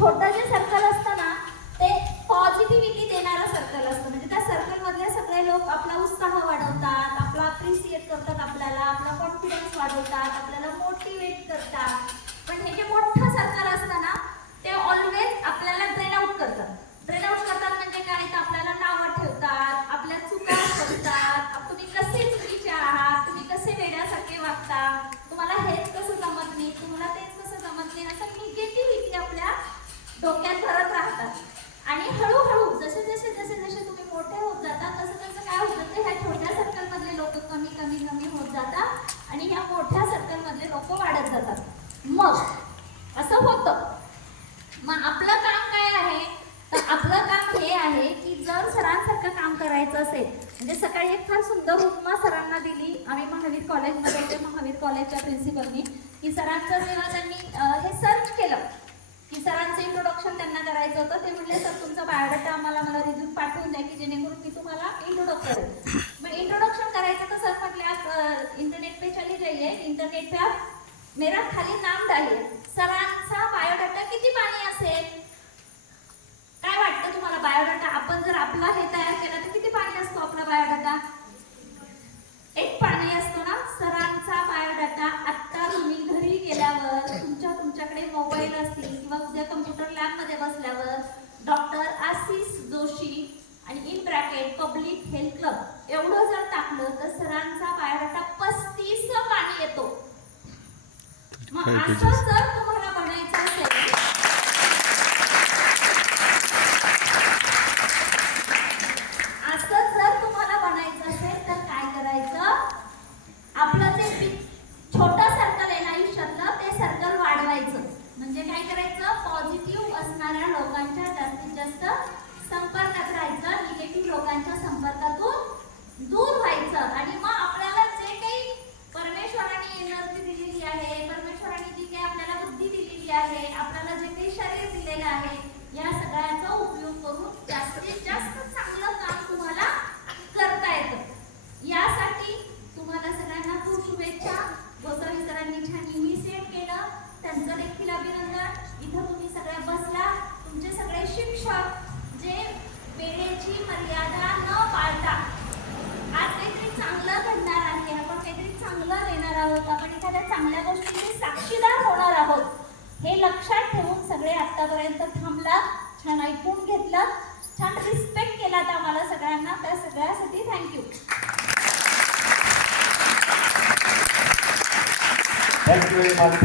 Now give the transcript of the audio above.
छोटं जे सर्कल असतं ना ते पॉझिटिव्हिटी देणारं सर्कल असतं. म्हणजे त्या सर्कल मधले सगळे लोक आपला उत्साह वाढवतात आपला अप्रिशिएट करतात आपल्याला आपला कॉन्फिडन्स वाढवतात आपल्याला मोटिवेट करतात. पण हे जे मोठं सर्कल असतं ना ते ऑलवेज आपल्याला ड्रेन आउट करतात ड्रेन आउट करतात म्हणजे काय तर आपल्याला नावं ठेवतात आपल्या चुका शोधतात आप- तुम्ही कसे चुकीचे आहात तुम्ही कसे वेड्यासारखे वागता तुम्हाला हेच कसं जमत नाही तुम्हाला तेच कसं जमत नाही असं निगेटिव्हिटी आपल्या डोक्यात भरत राहतात आणि हळूहळू जसे जसे जसे जसे तुम्ही मोठे होत जाता तसं तसं काय होतं ते ह्या छोट्या सर्कल मधले लोक कमी कमी होत जातात आणि ह्या मोठ्या सर्कलमधले लोक वाढत जातात. मग असं होतं. मग आपलं काम काय आहे? तर आपलं काम हे आहे की जर सरांसारखं काम करायचं असेल म्हणजे सकाळी एक फार सुंदर उपमा सरांना दिली. आम्ही महावीर कॉलेजमध्ये होते. महावीर कॉलेजच्या प्रिन्सिपलनी की सरांचं जेव्हा त्यांनी हे सर्च केलं की सरांचं इंट्रोडक्शन त्यांना करायचं होतं ते म्हणले सर तुमचा बायोडाटा आम्हाला मला रिझ्यूम पाठवून द्या की जेणेकरून मी तुम्हाला इंट्रोडक्ट करेल मग इंट्रोडक्शन करायचं तर सर म्हटले आप इंटरनेट पे चली जाइए इंटरनेट पे आप मेरा खाली नाम डालिए सरांचा बायोडाटा किती पाणी असेल काय वाटतं तुम्हाला बायोडाटा आपण जर आपला हे तयार केला तर किती पाणी असतो आपला बायोडाटा एक पाणी असतो ना सरांचा बायोडाटा आत्ता तुम्ही घरी गेल्यावर तुमच्या तुमच्याकडे मोबाईल असतील किंवा उद्या कम्प्युटर लॅबमध्ये बसल्यावर डॉक्टर आशिष जोशी आणि in bracket public health club एवढं जर टाकलं तर सरांचा बायोडाटा पस्तीस पाणी येतो मग काय असं pages? जर तुम्हाला बनायचं असेल असं जर तुम्हाला बनायचं असेल तर काय करायचं आपलं जे बी- छोटं सर्कल आहे ना आयुष्यातलं ते सर्कल वाढवायचं म्हणजे काय करायचं पॉझिटिव्ह असणाऱ्या लोकांच्या जास्तीत जास्त संपर्कात राहायचं निगेटिव्ह लोकांच्या संपर्कातून दूर व्हायचं आणि मग आपल्याला जे काही परमेश्वराने एनर्जी दिलेली आहे परमेश्वराने जी काही आपल्याला बुद्धी दिलेली आहे आपल्याला जे काही शरीर दिलेलं आहे. या सगळ्याचा उपयोग करून जास्तीत जास्त चांगलं काम तुम्हाला करता येतं. यासाठी तुम्हाला सगळ्यांना खूप शुभेच्छा. गोसावी सरांनी छान इनिशिएट केलं. त्यांचं देखील अभिनंदन. इथं तुम्ही सगळ्या बसला. तुमचे सगळे शिक्षक जे वेळेची मर्यादा न पाळता आज काहीतरी चांगलं घडणार आहे. आपण काहीतरी चांगलं देणार आहोत. आपण एखाद्या चांगल्या गोष्टीचे साक्षीदार होणार आहोत. हे लक्षात आतापर्यंत थांबलात छान ऐकून घेतलं. छान रिस्पेक्ट केलात आम्हाला सगळ्यांना. त्या सगळ्यासाठी थँक्यू Thank.